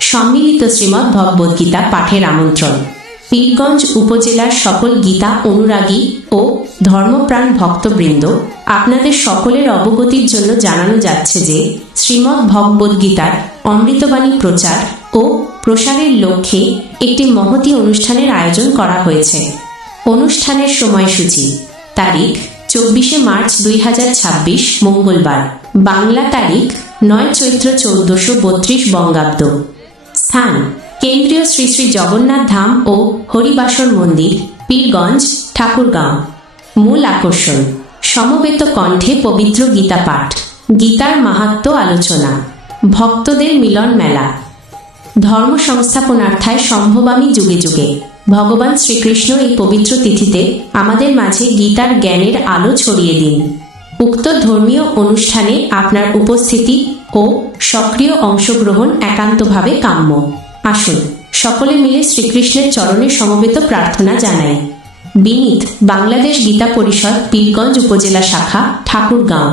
সম্মিলিত শ্রীমদ্ ভগবদ্গীতা পাঠের আমন্ত্রণ। পীরগঞ্জ উপজেলার সকল গীতা অনুরাগী ও ধর্মপ্রাণ ভক্তবৃন্দ, আপনাদের সকলের অবগতির জন্য জানানো যাচ্ছে যে শ্রীমদ্ ভগবদ্গীতার অমৃতবাণী প্রচার ও প্রসারের লক্ষ্যে একটি মহতী অনুষ্ঠানের আয়োজন করা হয়েছে। অনুষ্ঠানের সময়সূচি: তারিখ 24শে মার্চ 2026 মঙ্গলবার, বাংলা তারিখ 9 চৈত্র 1432 বঙ্গাব্দ। স্থান: কেন্দ্রীয় শ্রী শ্রী জগন্নাথ ধাম ও হরিবাসর মন্দির, পীরগঞ্জ, ঠাকুরগাঁও। মূল আকর্ষণ: সমবেত কণ্ঠে পবিত্র গীতা পাঠ, গীতার মাহাত্ম্য আলোচনা, ভক্তদের মিলন মেলা। ধর্ম সংস্থাপনার্থায় সম্ভবামী যুগে যুগে। ভগবান শ্রীকৃষ্ণ এই পবিত্র তিথিতে আমাদের মাঝে গীতার জ্ঞানের আলো ছড়িয়ে দিন। উক্ত ধর্মীয় অনুষ্ঠানে আপনার উপস্থিতি ও সক্রিয় অংশগ্রহণ একান্তভাবে কাম্য। আসুন সকলে মিলে শ্রীকৃষ্ণের চরণে সমবেত প্রার্থনা জানাই। বিনীত, বাংলাদেশ গীতা পরিষদ, পীরগঞ্জ উপজেলা শাখা, ঠাকুরগাঁও।